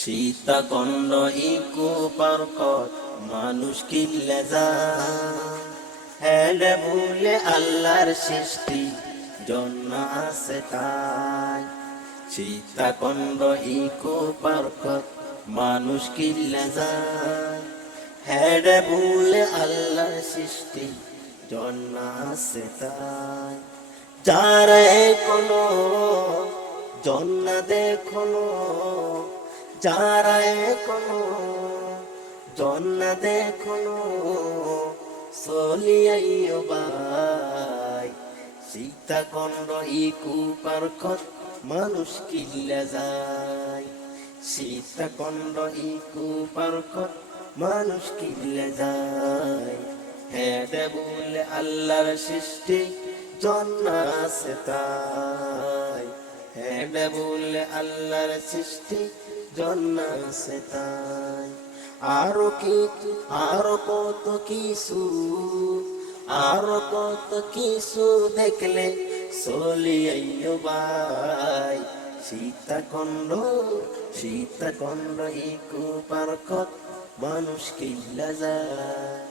Sitakunda eco পার্কত মানুষ কিল্লে যায়, হেডে ভুলে আল্লাহর সৃষ্টি জন্ম আছে তাই। সীতাকুণ্ড ইকো পার্কত মানুষ কিল্লে যায়, হেডে ভুলে আল্লাহর সৃষ্টি জন্ম আছে তাই। যারা এখনো জন্ম দেখনো, যারা এখনো জন্ম দেখনো, চলিয়াইও ভাই। সীতাকুণ্ড ইকো পার্কত মানুষ কিল্লে যায়, সীতাকুণ্ড ইকো পার্কত মানুষ কিল্লে যায়, হেডে বলে আল্লাহর সৃষ্টি জন্ম আছে তাই। হেডে বলে আল্লাহর সৃষ্টি জন্ম আছে তাই। আরো কত কিছু, আরো কত কিছু দেখলে চলিয়াইও ভাই। সীতাকুণ্ড ইকো পার্কত মানুষ কিল্লে যায়।